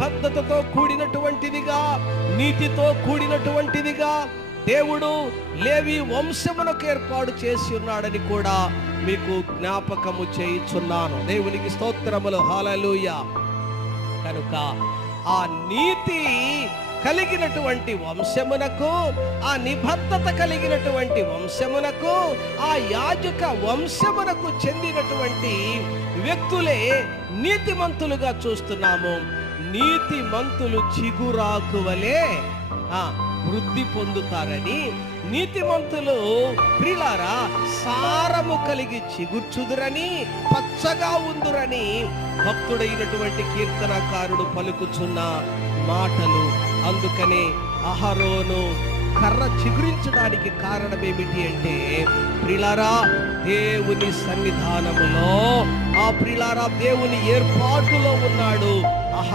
నిబద్ధతతో కూడినటువంటిదిగా, నీతితో కూడినటువంటిదిగా దేవుడు లేవి వంశమునకు ఏర్పాటు చేసి ఉన్నాడని కూడా మీకు జ్ఞాపకము చేయుచున్నాను. దేవునికి స్తోత్రములు, హల్లెలూయా. కనుక ఆ నీతి కలిగినటువంటి వంశమునకు, ఆ నిబద్ధత కలిగినటువంటి వంశమునకు, ఆ యాజక వంశమునకు చెందినటువంటి వ్యక్తులే నీతిమంతులుగా చూస్తున్నాము. నీతిమంతులు చిగురాకు వలె వృద్ధి పొందుతారని, నీతిమంతులు ప్రియులారా సారము కలిగి చిగుర్చుదురని, పచ్చగా ఉందురని భక్తుడైనటువంటి కీర్తనకారుడు పలుకుచున్న మాటలు. అందుకనే అహరోను కర్ర చిగురించడానికి కారణం ఏమిటి అంటే, ప్రియులారా దేవుని సన్నిధానములో, ఆ ప్రియులారా దేవుని ఏర్పాటులో ఉన్నాడు.